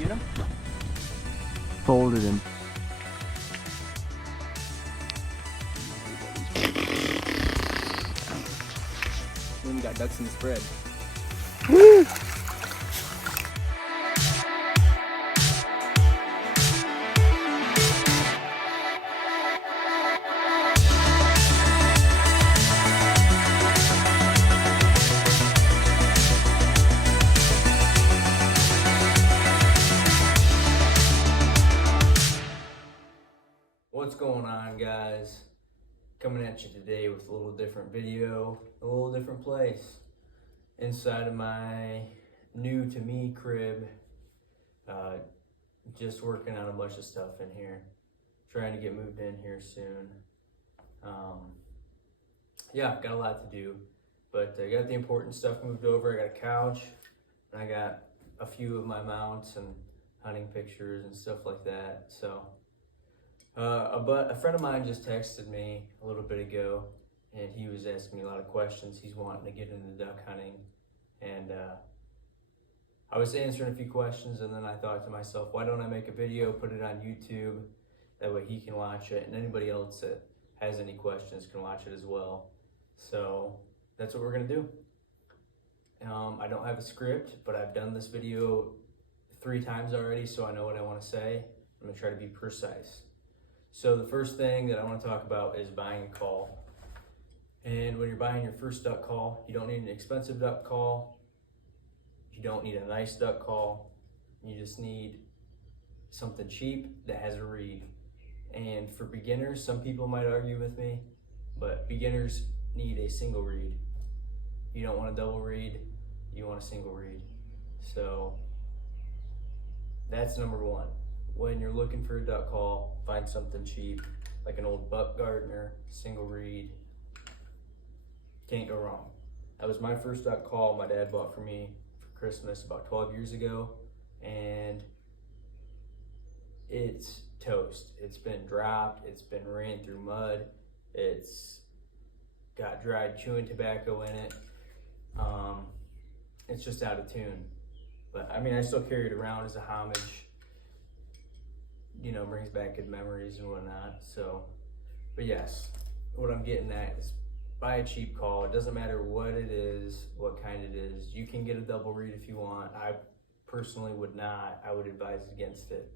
get him? Folded him. Then we got ducks in the spread. Woo! What's going on, guys? Coming at you today with a little different video, a little different place. Inside of my new to me crib, just working on a bunch of stuff in here. Trying to get moved in here soon. Yeah, got a lot to do, but I got the important stuff moved over. I got a couch, and I got a few of my mounts and hunting pictures and stuff like that. So. But a friend of mine just texted me a little bit ago, and he was asking me a lot of questions. He's wanting to get into duck hunting, and I was answering a few questions, and then I thought to myself, why don't I make a video, put it on YouTube, that way he can watch it, and anybody else that has any questions can watch it as well. So that's what we're gonna do. I don't have a script, but I've done this video 3 times already, so I know what I want to say. I'm gonna try to be precise. So the first thing that I want to talk about is buying a call. And when you're buying your first duck call, you don't need an expensive duck call. You don't need a nice duck call. You just need something cheap that has a reed. And for beginners, some people might argue with me, but beginners need a single reed. You don't want a double reed, you want a single reed. So that's number 1. When you're looking for a duck call, find something cheap, like an old Buck Gardner, single reed. Can't go wrong. That was my first duck call my dad bought for me for Christmas about 12 years ago, and it's toast. It's been dropped, it's been ran through mud, it's got dried chewing tobacco in it. It's just out of tune. But I mean, I still carry it around as a homage. You know, brings back good memories and whatnot. So, but yes, what I'm getting at is buy a cheap call. It doesn't matter what it is, what kind it is. You can get a double reed if you want. I personally would not. I would advise against it.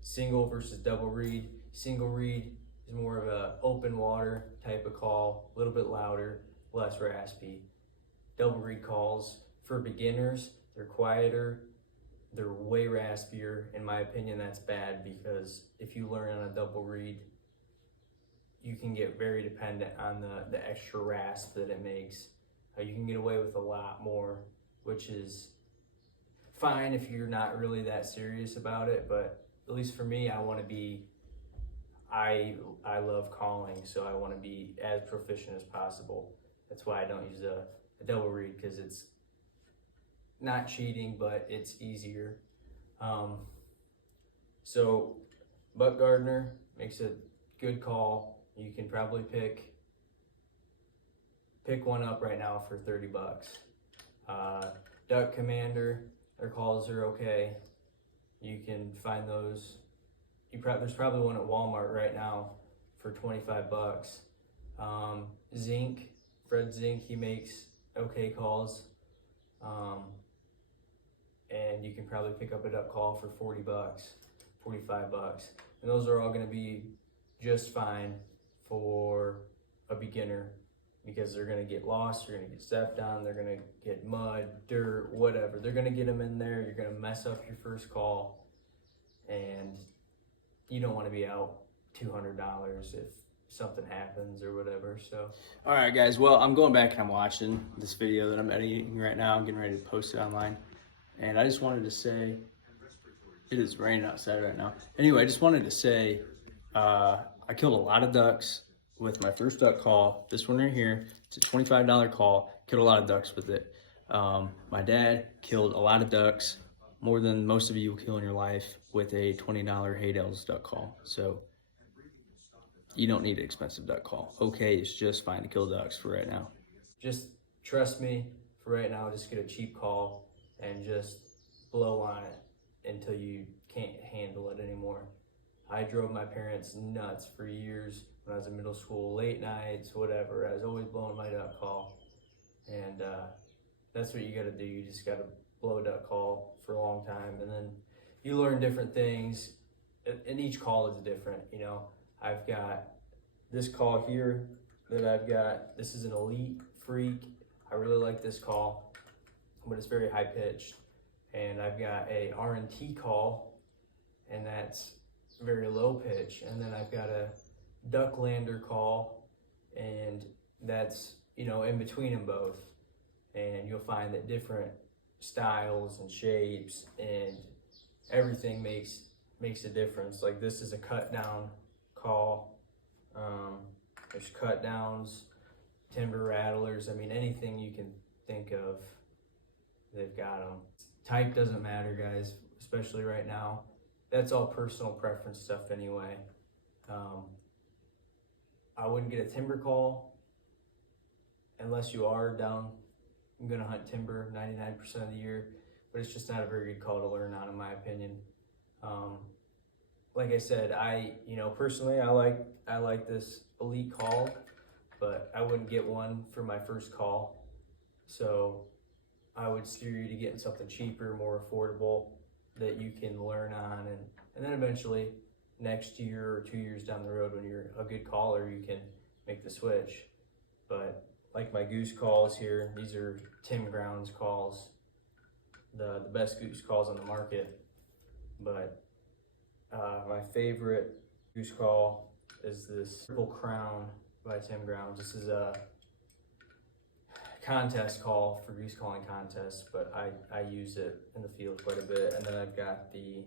Single versus double reed. Single reed is more of a open water type of call, a little bit louder, less raspy. Double reed calls for beginners, they're quieter. They're way raspier. In my opinion, that's bad, because if you learn on a double reed, you can get very dependent on the extra rasp that it makes. You can get away with a lot more, which is fine if you're not really that serious about it, but at least for me, I want to be, I love calling, so I want to be as proficient as possible. That's why I don't use a double reed, because it's not cheating, but it's easier. So Buck Gardner makes a good call. You can probably pick one up right now for 30 bucks. Duck Commander, their calls are okay. You can find those. There's probably one at Walmart right now for 25 bucks. Zink, Fred Zink, he makes okay calls. And you can probably pick up a duck call for 40 bucks, 45 bucks. And those are all gonna be just fine for a beginner, because they're gonna get lost, you're gonna get stepped on, they're gonna get mud, dirt, whatever. They're gonna get them in there, you're gonna mess up your first call, and you don't wanna be out $200 if something happens or whatever, so. All right, guys, well, I'm going back and I'm watching this video that I'm editing right now. I'm getting ready to post it online. And I just wanted to say, it is raining outside right now. Anyway, I just wanted to say, I killed a lot of ducks with my first duck call. This one right here, it's a $25 call. Killed a lot of ducks with it. My dad killed a lot of ducks, more than most of you will kill in your life, with a $20 Haydell's duck call. So you don't need an expensive duck call. Okay, it's just fine to kill ducks for right now. Just trust me, for right now, just get a cheap call and just blow on it. until you can't handle it anymore. I drove my parents nuts for years when I was in middle school, late nights, whatever. I was always blowing my duck call. And that's what you gotta do. You just gotta blow a duck call for a long time, and then you learn different things. And each call is different, you know. I've got this call here that I've got. This is an Elite Freak. I really like this call, but it's very high pitched. And I've got a R&T call, and that's very low pitch. And then I've got a Ducklander call, and that's, you know, in between them both. And you'll find that different styles and shapes and everything makes a difference. Like this is a cut down call. There's cut downs, timber rattlers. I mean, anything you can think of, they've got them. Type doesn't matter, guys, especially right now. That's all personal preference stuff anyway. I wouldn't get a timber call unless you are down. I'm gonna hunt timber 99% of the year, but it's just not a very good call to learn on, in my opinion. Like I said, personally, I like this Elite call, but I wouldn't get one for my first call. So I would steer you to getting something cheaper, more affordable that you can learn on, and then eventually next year or 2 years down the road when you're a good caller, you can make the switch. But like my goose calls here, these are Tim Grounds calls, the best goose calls on the market. But my favorite goose call is this Triple Crown by Tim Grounds. This is a contest call for goose calling contests, but I use it in the field quite a bit. And then I've got the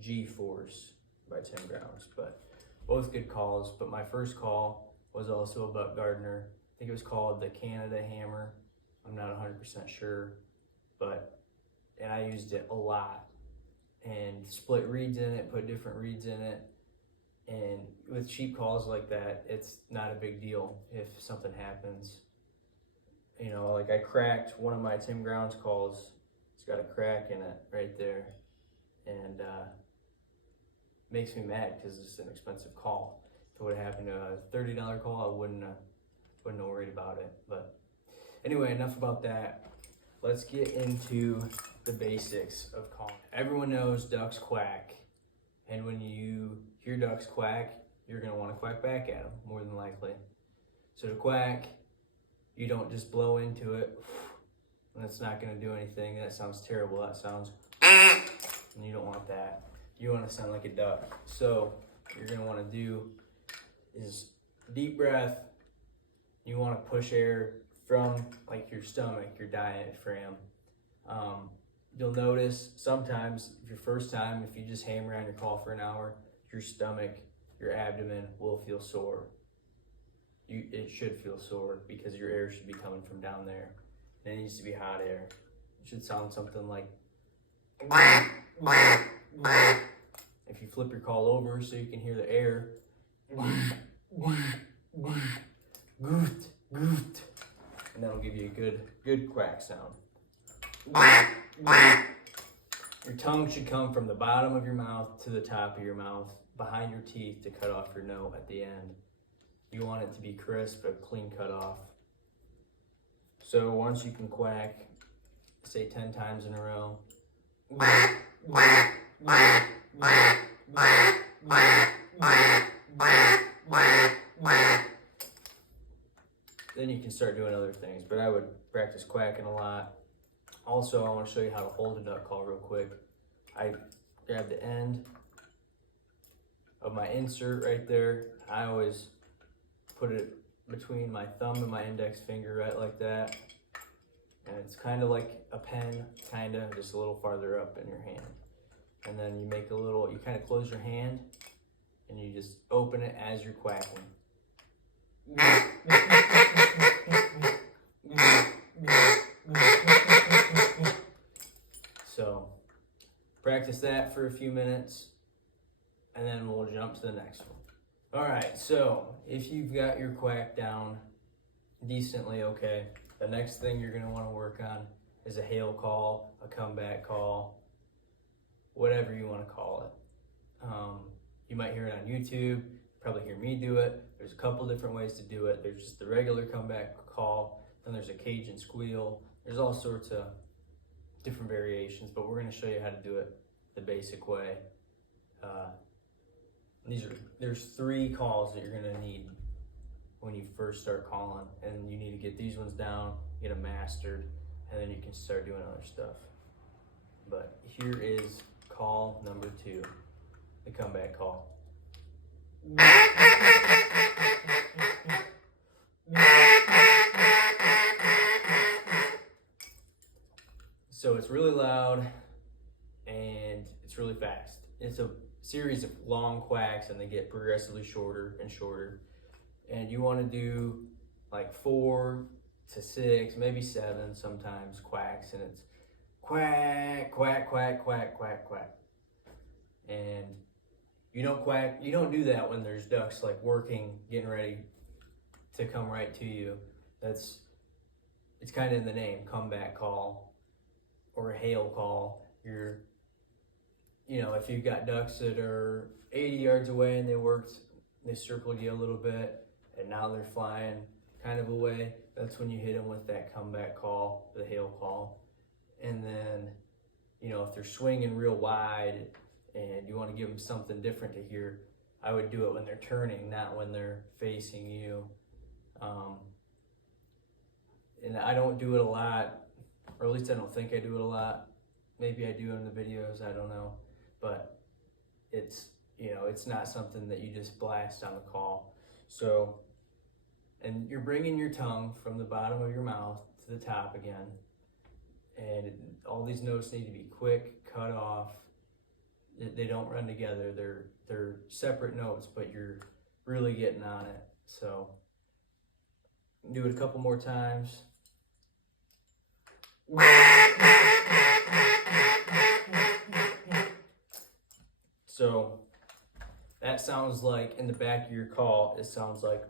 G-Force by Tim Grounds, but both good calls. But my first call was also a Buck Gardner. I think it was called the Canada Hammer. I'm not 100% sure, and I used it a lot and split reeds in it, put different reeds in it. And with cheap calls like that, it's not a big deal if something happens. You know, like I cracked one of my Tim Grounds calls. It's got a crack in it right there, and makes me mad because it's an expensive call. If it would have happened to a $30 call, I wouldn't have worried about it. But anyway, enough about that. Let's get into the basics of calling. Everyone knows ducks quack, and when you hear ducks quack, you're gonna want to quack back at them more than likely. So to quack, you don't just blow into it, and it's not gonna do anything. That sounds terrible. That sounds, and you don't want that. You want to sound like a duck. So what you're gonna want to do is deep breath. You want to push air from like your stomach, your diaphragm. You'll notice sometimes, if your first time, if you just hammer on your call for an hour, your stomach, your abdomen will feel sore. It should feel sore because your air should be coming from down there. And it needs to be hot air. It should sound something like. If you flip your call over so you can hear the air. Goot, goot. And that'll give you a good quack sound. Your tongue should come from the bottom of your mouth to the top of your mouth, behind your teeth to cut off your note at the end. You want it to be crisp, a clean cut off. So once you can quack, say 10 times in a row. Then you can start doing other things, but I would practice quacking a lot. Also, I want to show you how to hold a duck call real quick. I grab the end of my insert right there. I always put it between my thumb and my index finger, right like that. And it's kind of like a pen, just a little farther up in your hand. And then you make you kind of close your hand and you just open it as you're quacking. So practice that for a few minutes and then we'll jump to the next one. All right, so if you've got your quack down decently okay, the next thing you're gonna wanna work on is a hail call, a comeback call, whatever you want to call it. You might hear it on YouTube, probably hear me do it. There's a couple different ways to do it. There's just the regular comeback call, then there's a Cajun squeal. There's all sorts of different variations, but we're going to show you how to do it the basic way. There's 3 calls that you're going to need when you first start calling, and you need to get these ones down, get them mastered, and then you can start doing other stuff. But here is call number 2, the comeback call. So it's really loud and it's really fast. It's a series of long quacks and they get progressively shorter and shorter. And you want to do like 4 to 6, maybe 7 sometimes quacks, and it's quack, quack, quack, quack, quack, quack. And you don't do that when there's ducks like working, getting ready to come right to you. It's kind of in the name, comeback call or a hail call. If you've got ducks that are 80 yards away and they circled you a little bit and now they're flying kind of away, that's when you hit them with that comeback call, the hail call. And then, if they're swinging real wide and you want to give them something different to hear, I would do it when they're turning, not when they're facing you. And I don't do it a lot, or at least I don't think I do it a lot. Maybe I do in the videos, I don't know. But it's not something that you just blast on the call. So, and you're bringing your tongue from the bottom of your mouth to the top again. And all these notes need to be quick, cut off. They don't run together. They're separate notes, but you're really getting on it. So do it a couple more times. So that sounds like, in the back of your call, it sounds like.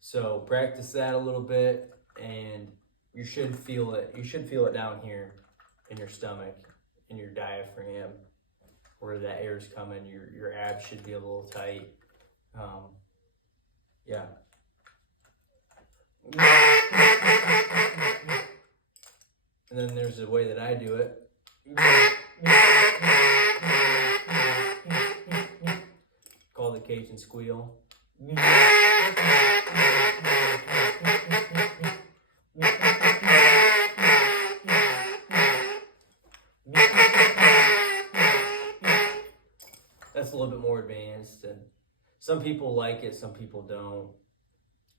So practice that a little bit, and you should feel it. You should feel it down here in your stomach, in your diaphragm, where that air is coming. Your abs should be a little tight. Yeah. And then there's a way that I do it. Called the Cajun squeal. That's a little bit more advanced, and some people like it, some people don't.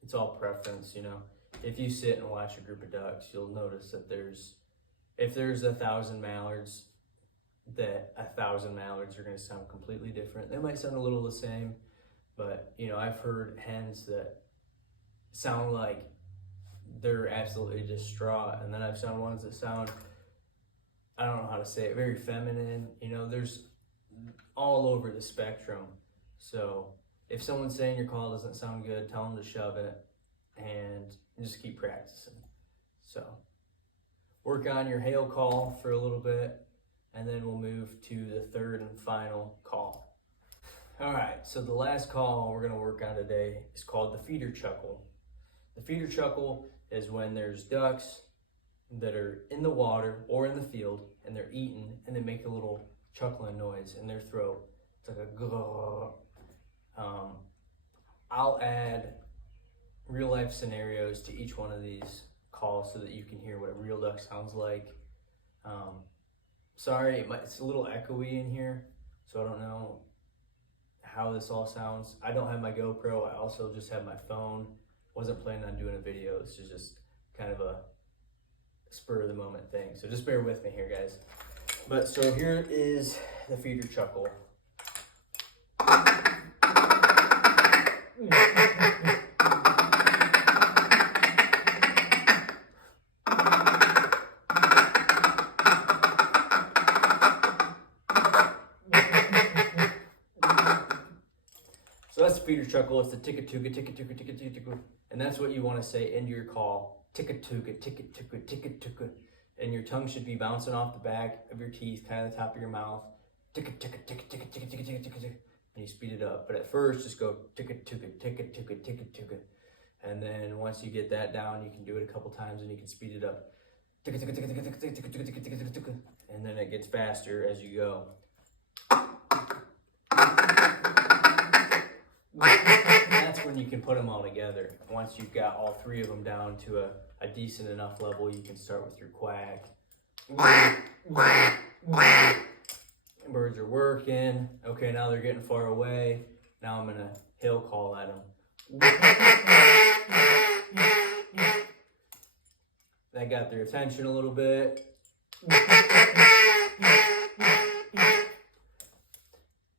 It's all preference, If you sit and watch a group of ducks, you'll notice that if there's 1,000 mallards, that 1,000 mallards are going to sound completely different. They might sound a little the same, but I've heard hens that sound like they're absolutely distraught, and then I've found ones that sound, I don't know how to say it, very feminine. There's all over the spectrum. So if someone's saying your call doesn't sound good, tell them to shove it and just keep practicing. So work on your hail call for a little bit, and then we'll move to the 3rd and final call. All right, so the last call we're going to work on today is called the feeder chuckle. The feeder chuckle is when there's ducks that are in the water or in the field and they're eating and they make a little chuckling noise in their throat. It's like a grrr. I'll add real life scenarios to each one of these calls so that you can hear what a real duck sounds like. Sorry, it's a little echoey in here, so I don't know how this all sounds. I don't have my GoPro. I also just have my phone. Wasn't planning on doing a video. This is just kind of a spur of the moment thing. So just bear with me here, guys. But so here is the feeder chuckle. So that's the feeder chuckle. It's the ticka-tuka, ticka-tuka, ticka-tuka, and that's what you want to say into your call ticka-tuka, ticka-tuka, ticka-tuka. And your tongue should be bouncing off the back of your teeth, kind of the top of your mouth. Ticka-tuka, ticka-tuka, ticka-tuka, ticka-tuka. And you speed it up. But at first, just go ticka-tuka, ticka-tuka, ticka-tuka. And then once you get that down, you can do it a couple times and you can speed it up. Ticka-tuka, ticka-tuka, ticka-tuka, ticka-tuka, ticka-tuka, ticka-tuka. And then it gets faster as you go. And that's when you can put them all together. Once you've got all three of them down to a decent enough level, you can start with your quack. Birds are working. Okay, now they're getting far away. Now I'm gonna hail call at them. That got their attention a little bit.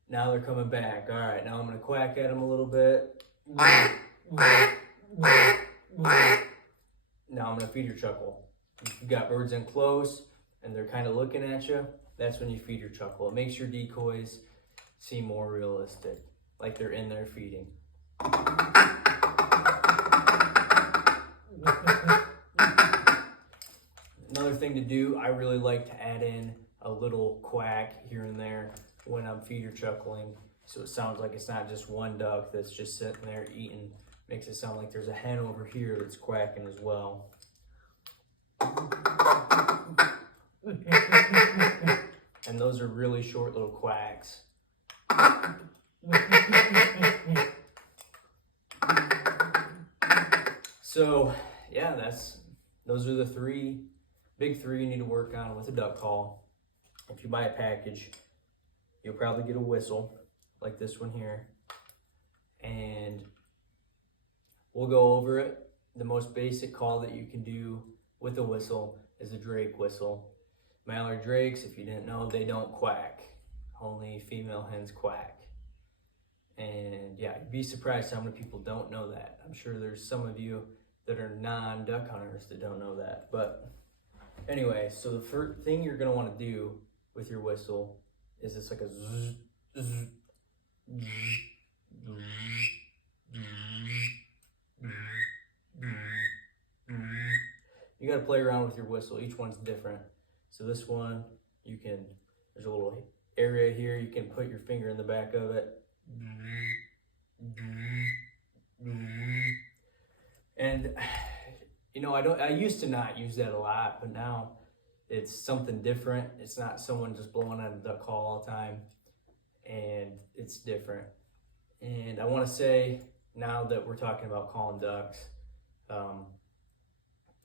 Now they're coming back. All right, now I'm gonna quack at them a little bit. Now I'm gonna feeder chuckle. If you've got birds in close and they're kind of looking at you, that's when you feeder chuckle. It makes your decoys seem more realistic, like they're in there feeding. Another thing to do, I really like to add in a little quack here and there when I'm feeder chuckling, so it sounds like it's not just one duck that's just sitting there eating. Makes it sound like there's a hen over here that's quacking as well. And those are really short little quacks. So yeah, those are the big three you need to work on with a duck call. If you buy a package, you'll probably get a whistle like this one here, and we'll go over it. The most basic call that you can do with a whistle is a drake whistle. Mallard drakes, if you didn't know, they don't quack. Only female hens quack. And yeah, you'd be surprised how many people don't know that. I'm sure there's some of you that are non-duck hunters that don't know that. But anyway, so the first thing you're gonna wanna do with your whistle is it's like a zzz, zzz, zzz, zzz, you gotta play around with your whistle. Each one's different. So this one, there's a little area here, you can put your finger in the back of it. And you know, I used to not use that a lot, but now it's something different. It's not someone just blowing out a duck call all the time, and it's different. And I want to say, now that we're talking about calling ducks,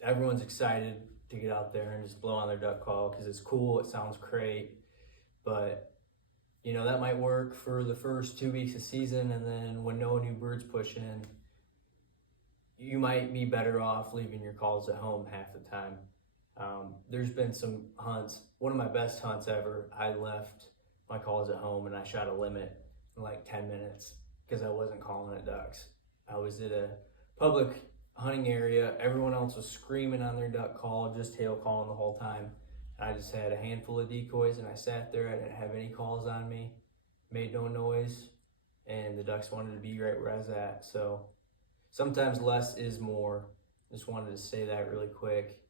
everyone's excited to get out there and just blow on their duck call because it's cool, it sounds great, but you know, that might work for the first 2 weeks of season, and then when no new birds push in, you might be better off leaving your calls at home half the time. There's been some hunts, one of my best hunts ever, I left my calls at home and I shot a limit in like 10 minutes because I wasn't calling at ducks. I was at a public hunting area, everyone else was screaming on their duck call, just hail calling the whole time. I just had a handful of decoys and I sat there, I didn't have any calls on me, made no noise, and the ducks wanted to be right where I was at. So sometimes less is more. Just wanted to say that really quick.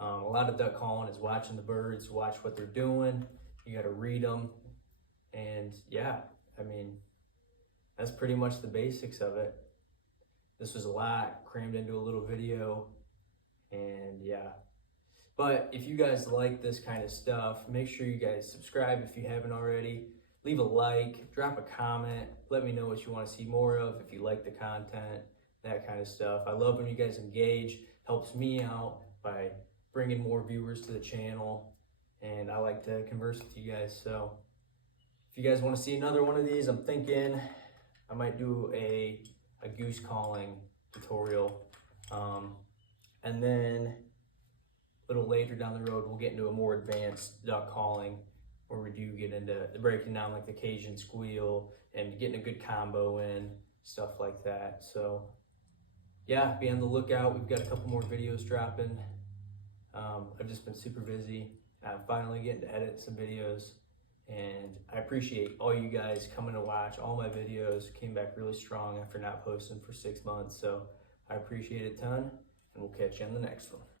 A lot of duck calling is watching the birds, watch what they're doing. You got to read them. And yeah, I mean, that's pretty much the basics of it. This was a lot crammed into a little video. And yeah. But if you guys like this kind of stuff, make sure you guys subscribe if you haven't already. Leave a like, drop a comment, let me know what you want to see more of, if you like the content, that kind of stuff. I love when you guys engage, helps me out by bringing more viewers to the channel, and I like to converse with you guys. So if you guys want to see another one of these, I'm thinking I might do a goose calling tutorial, and then a little later down the road we'll get into a more advanced duck calling where we do get into breaking down like the Cajun squeal and getting a good combo in, stuff like that. So yeah, be on the lookout. We've got a couple more videos dropping. I've just been super busy. I'm finally getting to edit some videos, and I appreciate all you guys coming to watch all my videos. Came back really strong after not posting for 6 months, so I appreciate it a ton. and we'll catch you on the next one.